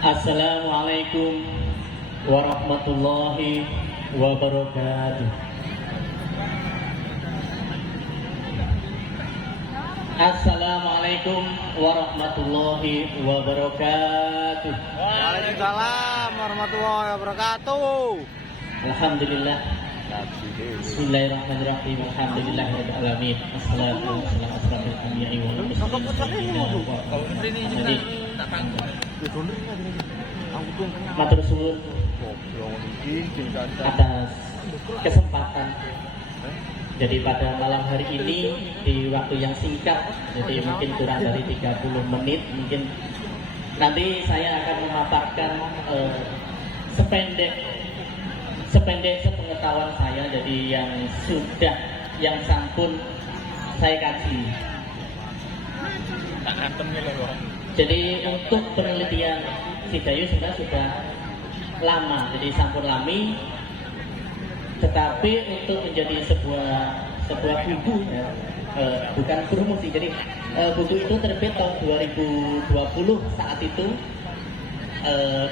Assalamualaikum warahmatullahi wabarakatuh. Assalamualaikum warahmatullahi wabarakatuh. Waalaikumsalam warahmatullahi wabarakatuh. Alhamdulillah. Bismillahirrahmanirrahim. Alhamdulillahirabbil alamin. Wassalatu wassalamu ala asyrofil anbiya'i wal mursalin. Matur suwun atas kesempatan. Jadi pada malam hari ini di waktu yang singkat, jadi mungkin kurang dari 30 menit, mungkin nanti saya akan memaparkan sependek sepengetahuan saya, jadi yang sampun saya kaji. Jadi untuk penelitian Sidayu sebenarnya sudah lama, jadi sampun lami. Tetapi untuk menjadi sebuah buku, ya, bukan promosi. Jadi buku itu terbit tahun 2020 saat itu,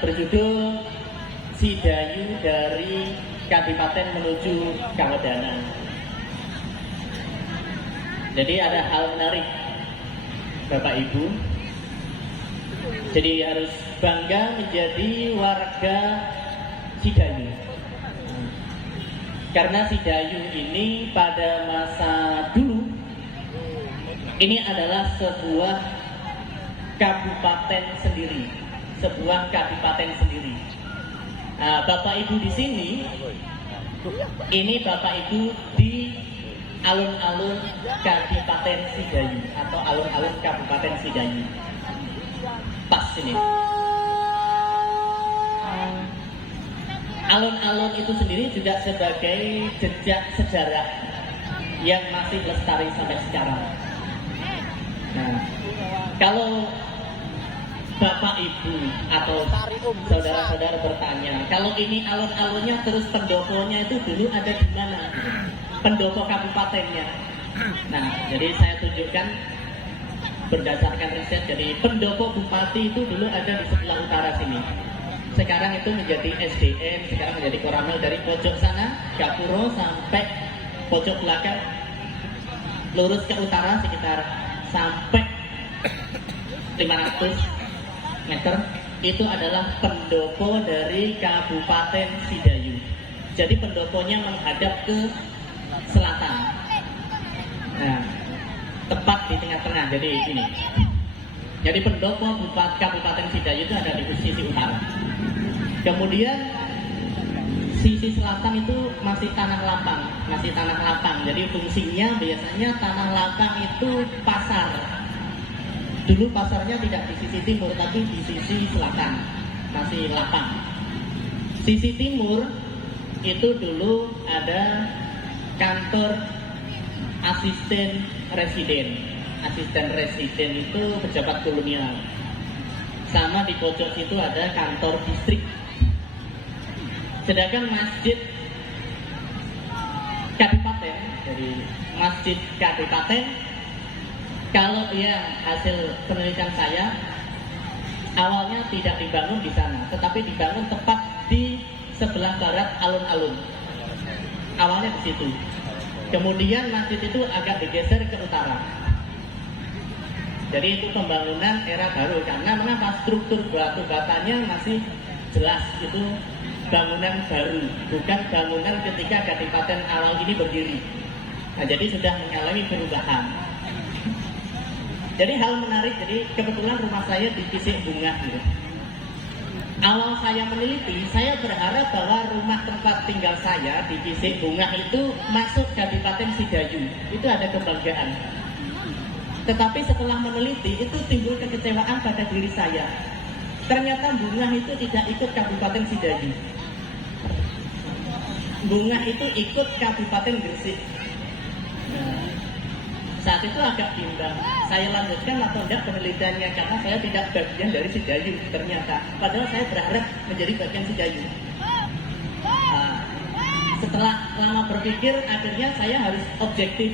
berjudul Sidayu dari Kabupaten menuju Kawedanan. Jadi ada hal menarik, Bapak Ibu. Jadi harus bangga menjadi warga Sidayu. Karena Sidayu ini pada masa dulu ini adalah sebuah kabupaten sendiri, Nah, Bapak Ibu di sini, ini Bapak Ibu di alun-alun Kabupaten Sidayu atau alun-alun Kabupaten Sidayu. Pas ini. Alun-alun itu sendiri juga sebagai jejak sejarah yang masih lestari sampai sekarang. Nah, kalau Bapak Ibu atau saudara-saudara bertanya, kalau ini alun-alunnya terus pendoponya itu dulu ada di mana? Pendopo kabupatennya. Nah, jadi saya tunjukkan berdasarkan riset. Jadi pendopo bupati itu dulu ada di sebelah utara sini. Sekarang itu menjadi SDM, sekarang menjadi Koramil, dari pojok sana, Gapuro sampai pojok belakang, lurus ke utara sekitar sampai 500 meter, itu adalah pendopo dari Kabupaten Sidayu. Jadi pendoponya menghadap ke selatan. Nah, tepat di tengah-tengah, jadi ini. Jadi pendopo Kabupaten Sidayu itu ada di sisi utara. Kemudian sisi selatan itu masih tanah lapang. Jadi fungsinya biasanya tanah lapang itu pasar. Dulu pasarnya tidak di sisi timur, tapi di sisi selatan, masih lapang. Sisi timur itu dulu ada kantor asisten residen. Asisten residen itu pejabat kolonial. Sama di pojok situ ada kantor distrik. Sedangkan masjid kabupaten, jadi masjid kabupaten, kalau yang hasil penelitian saya, awalnya tidak dibangun di sana, tetapi dibangun tepat di sebelah barat alun-alun. Awalnya di situ. Kemudian masjid itu agak digeser ke utara. Jadi itu pembangunan era baru. Karena mengapa? Struktur batu batanya masih jelas, itu bangunan baru, bukan bangunan ketika Kadipaten awal ini berdiri. Nah, jadi sudah mengalami perubahan. Jadi hal menarik, jadi kebetulan rumah saya di Kisik Bunga gitu. Awal saya meneliti, saya berharap bahwa rumah tempat tinggal saya di Kisik Bunga itu masuk Kabupaten Sidayu. Itu ada kebanggaan. Tetapi setelah meneliti, itu timbul kekecewaan pada diri saya. Ternyata Bunga itu tidak ikut Kabupaten Sidayu. Bunga itu ikut Kabupaten Gresik. Nah, saat itu agak bimbang. Saya lanjutkan atau tidak penelitiannya, karena saya tidak bagian dari Sidayu ternyata. Padahal saya berharap menjadi bagian Sidayu. Nah, setelah lama berpikir, akhirnya saya harus objektif.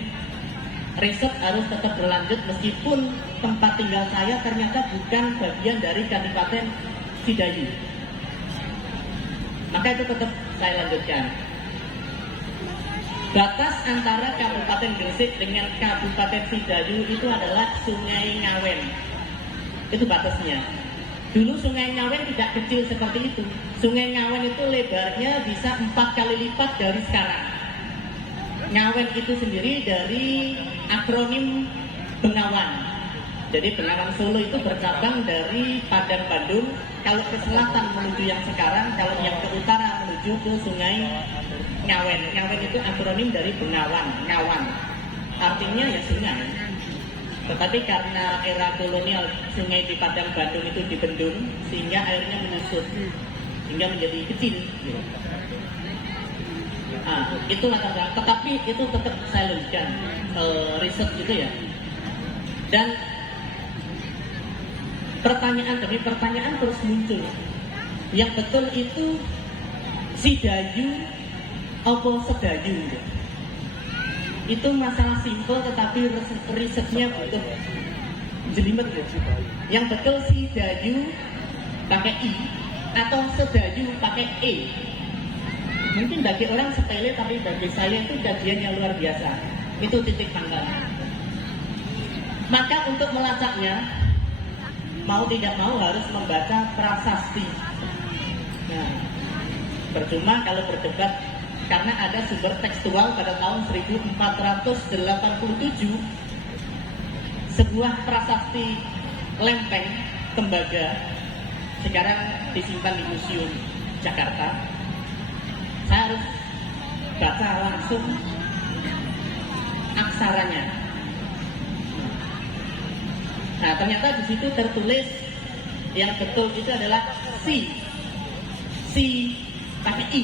Riset harus tetap berlanjut meskipun tempat tinggal saya ternyata bukan bagian dari Kabupaten Sidayu. Maka itu tetap saya lanjutkan. Batas antara Kabupaten Gresik dengan Kabupaten Sidayu itu adalah Sungai Ngawen. Itu batasnya. Dulu Sungai Ngawen tidak kecil seperti itu. Sungai Ngawen itu lebarnya bisa 4 kali lipat dari sekarang. Ngawen itu sendiri dari akronim Bengawan. Jadi Bengawan Solo itu bercabang dari Padang Bandung. Kalau ke selatan menuju yang sekarang, kalau yang ke utara menuju ke Sungai Ngawen. Ngawen itu akronim dari Bengawan, Ngawan. Artinya ya sungai. Tetapi karena era kolonial, sungai di Padang Bandung itu dibendung sehingga airnya menyusut, sehingga menjadi kecil. Itu latar belakang. Tetapi itu tetap saya lanjutkan riset gitu ya. Dan pertanyaan demi pertanyaan terus muncul. Yang betul itu Sidayu apa Sedayu? Itu masalah simpel tetapi risetnya butuh jelimet. Yang betul Sidayu pakai I atau Sedayu pakai E. Mungkin bagi orang sepele tapi bagi saya itu kajian yang luar biasa. Itu titik pangkal. Maka untuk melacaknya mau tidak mau harus membaca prasasti. Nah, percuma kalau berdebat karena ada sumber tekstual pada tahun 1487 sebuah prasasti lempeng tembaga sekarang disimpan di Museum Jakarta. Saya harus baca langsung aksaranya. Nah, ternyata di situ tertulis yang betul itu adalah si pakai I.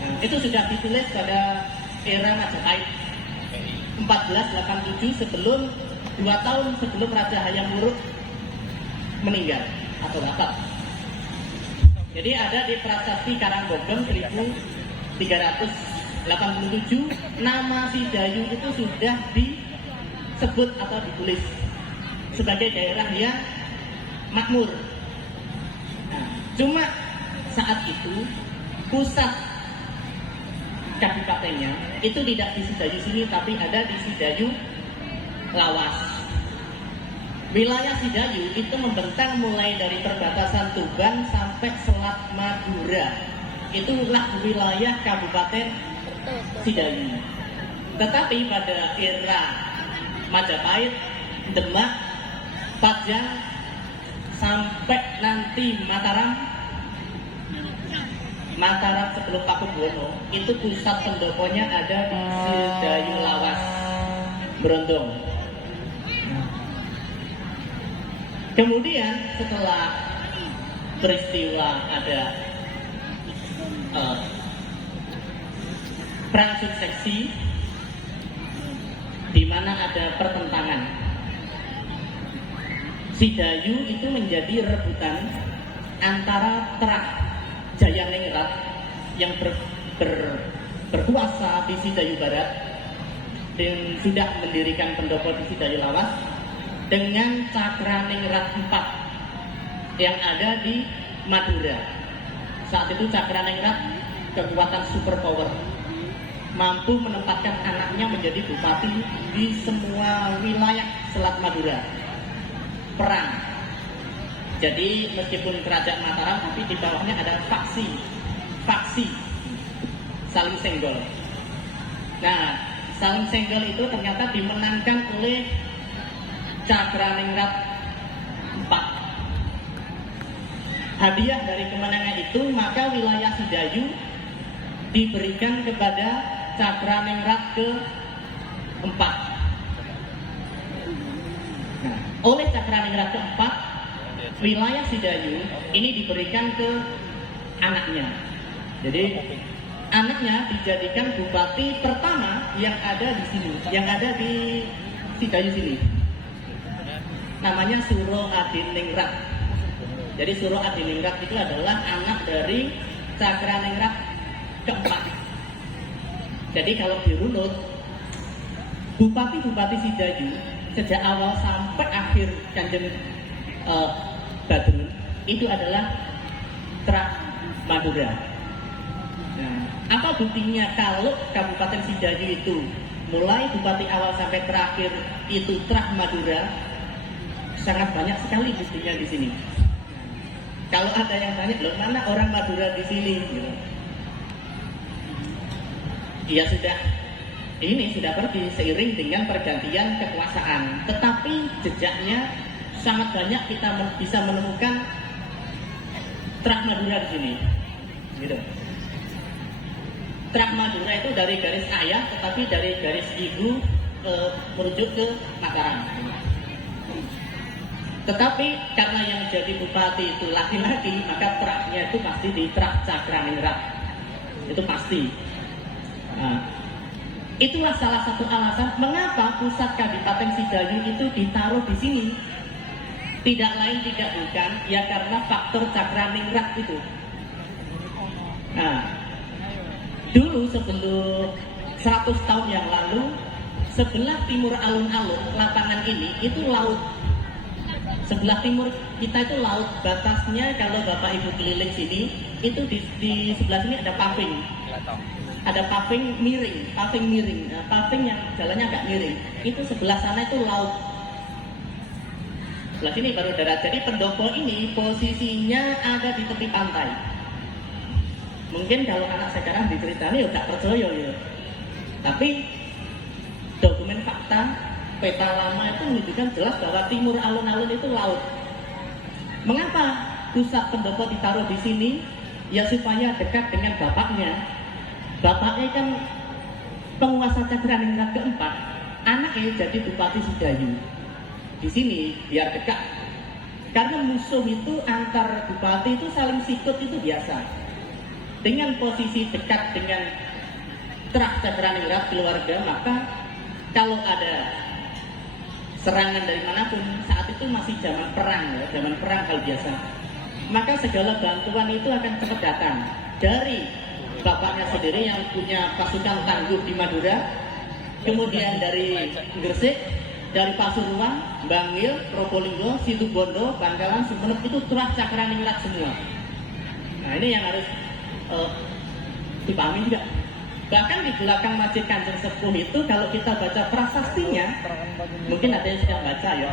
Nah, itu sudah ditulis pada era Majapahit 1487 sebelum 2 tahun sebelum Raja Hayam Wuruk meninggal atau wafat. Jadi ada di prasasti Karangbogem 1387 nama Sidayu itu sudah disebut atau ditulis sebagai daerah yang makmur. Nah, cuma saat itu pusat kabupatennya itu tidak di Sidayu sini tapi ada di Sidayu Lawas. Wilayah Sidayu itu membentang mulai dari perbatasan Tuban sampai Selat Madura. Itulah wilayah Kabupaten Sidayu. Tetapi pada era Majapahit, Demak, Pajang sampai nanti Mataram sebelum Pakubuwono itu pusat pendoponya ada di Sidayu Lawas, Brondong. Kemudian setelah peristiwa ada perang suksesi di mana ada pertentangan. Sidayu itu menjadi rebutan antara Terak Jayaningrat yang berkuasa di Sidayu Barat dan sudah mendirikan pendopo di Sidayu Lawas dengan Cakraningrat IV yang ada di Madura. Saat itu Cakraningrat kekuatan superpower, mampu menempatkan anaknya menjadi bupati di semua wilayah Selat Madura. Perang. Jadi meskipun kerajaan Mataram tapi di bawahnya ada faksi saling senggol. Nah, saling senggol itu ternyata dimenangkan oleh Cakraningrat IV. Hadiah dari kemenangan itu maka wilayah Sidayu diberikan kepada Cakraningrat ke-4. Nah, oleh Cakraningrat ke-4 wilayah Sidayu ini diberikan ke anaknya. Jadi anaknya dijadikan bupati pertama yang ada di sini, yang ada di Sidayu sini. Namanya Suro Adiningrat. Jadi Suro Adiningrat itu adalah anak dari Cakraningrat ke-4. Jadi kalau dirunut, bupati-bupati Sidayu sejak awal sampai akhir Kanjeng Badrun itu adalah Trah Madura. Nah, apa buktinya kalau Kabupaten Sidayu itu mulai bupati awal sampai terakhir itu Trah Madura? Sangat banyak sekali buktinya di sini. Kalau ada yang tanya, loh mana orang Madura di sini? Gitu. Ya sudah, ini sudah pergi seiring dengan pergantian kekuasaan. Tetapi jejaknya sangat banyak kita bisa menemukan Trah Madura di sini. Gitu. Trah Madura itu dari garis ayah, tetapi dari garis ibu merujuk ke Mataram. Tetapi karena yang jadi bupati itu laki-laki, maka trahnya itu pasti di Trah Cakraningrat. Itu pasti. Nah, itulah salah satu alasan mengapa pusat Kabupaten Sidayu itu ditaruh di sini. Tidak lain tidak bukan ya karena faktor Cakraningrat itu. Nah, dulu sebelum 100 tahun yang lalu, sebelah timur alun-alun lapangan ini itu laut. Sebelah timur kita itu laut, batasnya kalau Bapak Ibu keliling sini itu di sebelah sini ada paving. Ada paving miring. Nah, paving yang jalannya agak miring. Itu sebelah sana itu laut. Sebelah sini baru darat. Jadi pendopo ini posisinya ada di tepi pantai. Mungkin kalau anak sekarang diceritain ya gak percaya ya. Tapi dokumen fakta peta lama itu menunjukkan jelas bahwa timur alun-alun itu laut. Mengapa pusat pendopo ditaruh di sini? Ya supaya dekat dengan bapaknya. Bapaknya kan penguasa Cakraningrat keempat, anaknya jadi Bupati Sidayu. Di sini biar dekat. Karena musuh itu antar bupati itu saling sikut itu biasa. Dengan posisi dekat dengan Trah Cakraningrat keluarga, maka kalau ada serangan dari manapun, saat itu masih zaman perang ya, zaman perang kalau biasa. Maka segala bantuan itu akan cepat datang dari bapaknya sendiri yang punya pasukan tangguh di Madura, kemudian dari Gresik, dari Pasuruan, Bangil, Probolinggo, Situbondo, Bangkalan, Sumenep itu Trah Cakraningrat semua. Nah ini yang harus dipahami juga. Bahkan di belakang Masjid Kanjeng Sepuh itu kalau kita baca prasastinya, mungkin ada yang sedang baca ya,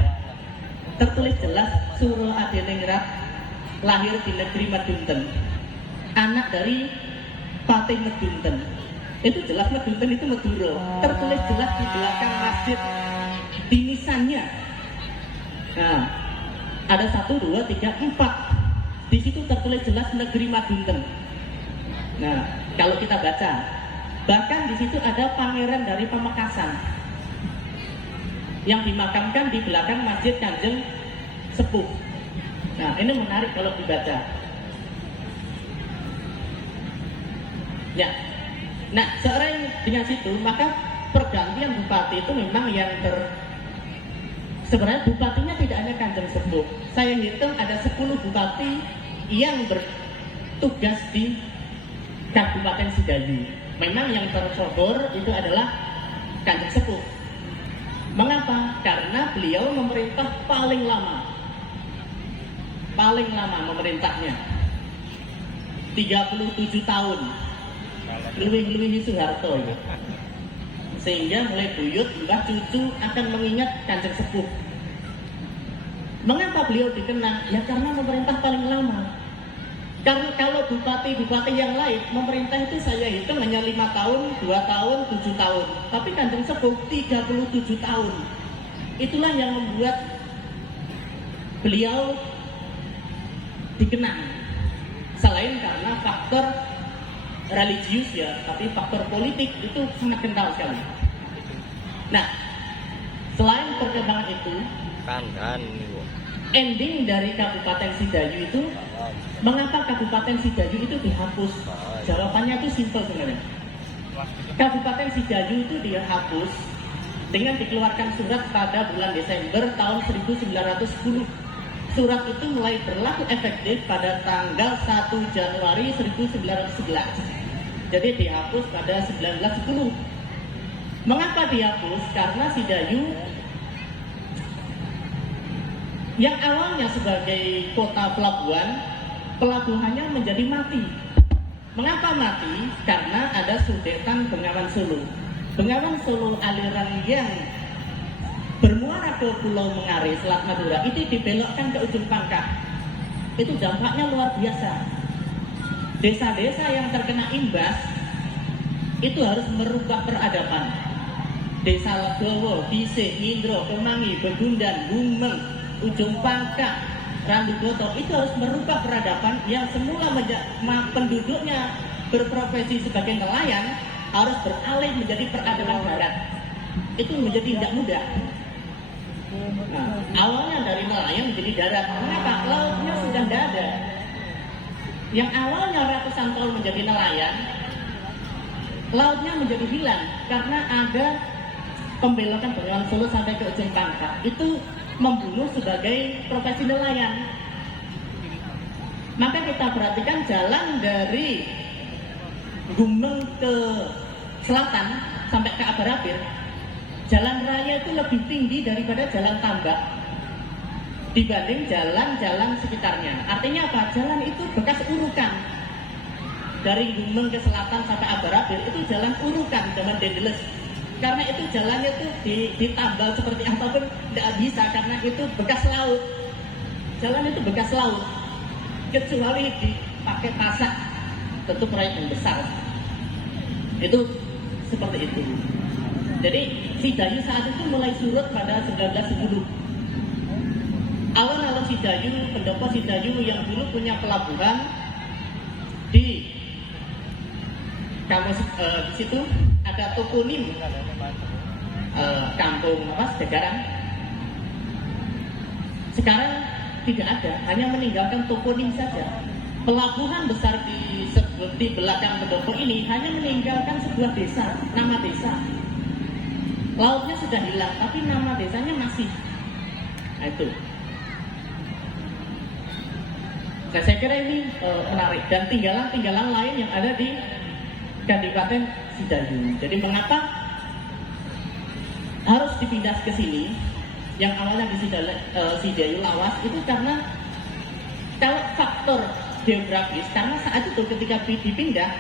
tertulis jelas Suro Adeningrat lahir di negeri Medunten, anak dari Patih Medunten. Itu jelas Medunten itu Madura. Tertulis jelas di belakang masjid di nisannya. Nah, ada 1, 2, 3, 4. Di situ tertulis jelas negeri Medunten. Nah, kalau kita baca, bahkan di situ ada pangeran dari Pamekasan yang dimakamkan di belakang Masjid Kanjeng Sepuh. Nah, ini menarik kalau dibaca. Ya. Nah, seiring dengan situ, maka pergantian bupati itu memang yang sebenarnya bupatinya tidak hanya Kanjeng Sepuh. Saya hitung ada 10 bupati yang bertugas di Kabupaten Sidayu. Memang yang tersohor itu adalah Kanjeng Sepuh. Mengapa? Karena beliau memerintah paling lama memerintahnya, 37 tahun, luwih Soeharto itu. Sehingga mulai buyut, mbah cucu akan mengingat Kanjeng Sepuh. Mengapa beliau dikenang? Ya karena memerintah paling lama. Karena kalau bupati-bupati yang lain memerintah itu saya hitung hanya 5 tahun, 2 tahun, 7 tahun. Tapi Kanjeng Sepuh 37 tahun. Itulah yang membuat beliau dikenang. Selain karena faktor religius ya, tapi faktor politik itu sangat kental sekali. Nah, selain perkembangan itu, ending dari Kabupaten Sidayu itu, mengapa Kabupaten Sidayu itu dihapus? Jawabannya itu simpel sebenarnya. Kabupaten Sidayu itu dihapus dengan dikeluarkan surat pada bulan Desember tahun 1910. Surat itu mulai berlaku efektif pada tanggal 1 Januari 1911. Jadi dihapus pada 1910. Mengapa dihapus? Karena Sidayu Yang awalnya sebagai kota pelabuhan, pelabuhannya menjadi mati. Mengapa mati? Karena ada sudetan Bengawan Solo. Bengawan Solo aliran yang bermuara ke Pulau Mengare, Selat Madura, itu dibelokkan ke ujung pangkal. Itu dampaknya luar biasa. Desa-desa yang terkena imbas itu harus merubah peradaban. Desa Legowo, Bisik, Ngindro, Kemangi, Begundan, Gumeng, Ujung Pangkal, Randuboto itu harus merubah peradaban yang semula penduduknya berprofesi sebagai nelayan harus beralih menjadi peradaban barat. Itu menjadi tidak mudah. Nah, awalnya dari nelayan menjadi darat. Kenapa? Lautnya sudah tidak ada. Yang awalnya ratusan tahun menjadi nelayan, lautnya menjadi hilang karena ada pembelokan Bengawan Solo sampai ke ujung pangkal. Itu membunuh sebagai profesi nelayan. Maka kita perhatikan jalan dari Gumeng ke selatan sampai ke Abarabir, jalan raya itu lebih tinggi daripada jalan tambak dibanding jalan-jalan sekitarnya. Artinya apa? Jalan itu bekas urukan. Dari Gumeng ke selatan sampai Abarabir itu jalan urukan zaman Dendeles. Karena itu jalannya itu ditambal seperti apapun tidak bisa karena itu bekas laut. Jalan itu bekas laut. Kecuali dipakai pasak, tentu proyek yang besar. Itu seperti itu. Jadi Sidayu saat itu mulai surut pada 1910. Alun-alun Sidayu, pendopo Sidayu yang dulu punya pelabuhan di kampus di situ ada toponim kampung Segaran. Sekarang tidak ada, hanya meninggalkan toponim saja. Pelabuhan besar di belakang pendopo ini hanya meninggalkan sebuah desa, nama desa. Lautnya sudah hilang, tapi nama desanya masih. Nah, itu. Saya kira ini menarik dan tinggalan-tinggalan lain yang ada di Kabupaten Sidayu. Jadi mengapa harus dipindah ke sini? Yang awalnya di Sidayu Lawas itu karena kalau faktor geografis, karena saat itu ketika dipindah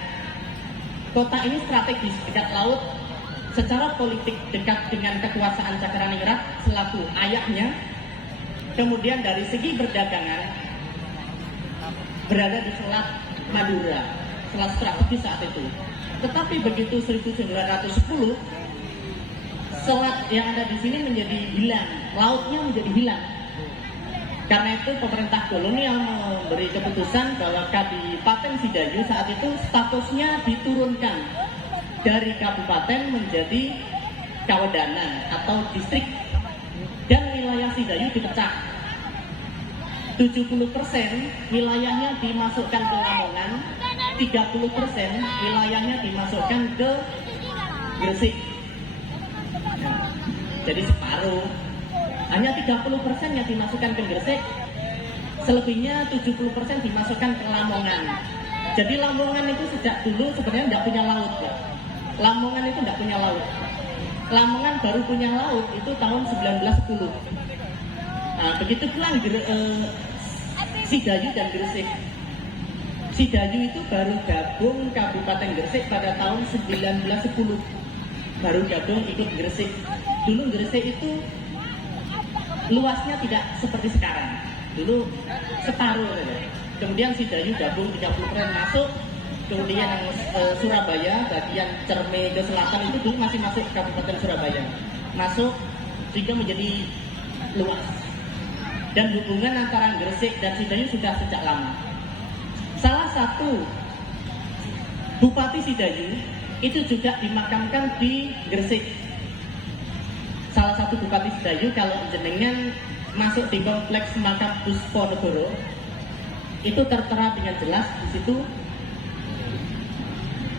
kota ini strategis dekat laut, secara politik dekat dengan kekuasaan Cakraningrat selaku ayahnya. Kemudian dari segi perdagangan berada di Selat Madura, selat strategis saat itu. Tetapi begitu 1910, selat yang ada di sini menjadi hilang, lautnya menjadi hilang. Karena itu pemerintah kolonial memberi keputusan bahwa Kabupaten Sidayu saat itu statusnya diturunkan dari kabupaten menjadi kawedanan atau distrik, dan wilayah Sidayu dipecah. 70% wilayahnya dimasukkan ke Lamongan, 30% wilayahnya dimasukkan ke Gresik. Nah, jadi separuh. Hanya 30% yang dimasukkan ke Gresik, selebihnya 70% dimasukkan ke Lamongan. Jadi Lamongan itu sejak dulu sebenarnya tidak punya laut, Pak. Lamongan itu tidak punya laut. Lamongan baru punya laut itu tahun 1910. Nah, begitu pula Sidayu dan Gresik. Sidayu itu baru gabung Kabupaten Gresik pada tahun 1910. Baru gabung ikut Gresik. Dulu Gresik itu luasnya tidak seperti sekarang. Dulu separuh saja. Kemudian Sidayu gabung 30% masuk. Kemudian yang Surabaya, bagian Cerme ke selatan itu dulu masih masuk Kabupaten Surabaya. Masuk sehingga menjadi luas. Dan hubungan antara Gresik dan Sidayu sudah sejak lama. Salah satu Bupati Sidayu itu juga dimakamkan di Gresik. Salah satu Bupati Sidayu, kalau jenengan masuk di kompleks makam Pusponegoro, itu tertera dengan jelas di situ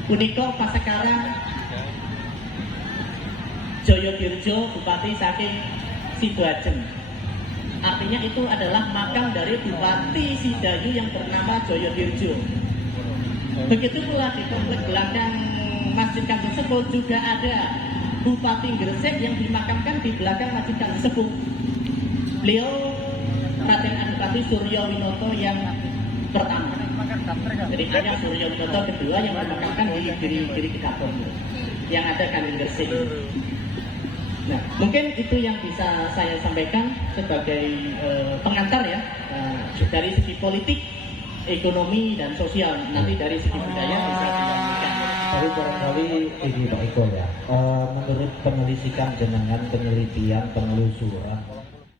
punika pasekarang Joyodirjo, Bupati saking Sidoarjo. Artinya itu adalah makam dari Bupati Sidayu yang bernama Joyodirjo. Begitu pula di komplek belakang Masjid Kanjeng Sepuh juga ada Bupati Gresik yang dimakamkan di belakang Masjid Kanjeng Sepuh. Beliau Raden Adipati Suryo Winoto yang pertama. Jadi ada Suryo Winoto kedua yang memakamkan di Giri Ketaton yang ada Kanjeng Gersik. Nah, mungkin itu yang bisa saya sampaikan sebagai pengantar ya, dari segi politik, ekonomi dan sosial. Nanti dari segi budaya bisa dilanjutkan. Tapi barangkali ini Pak Iko ya, menurut penyelidikan jenengan, penelitian, penelusuran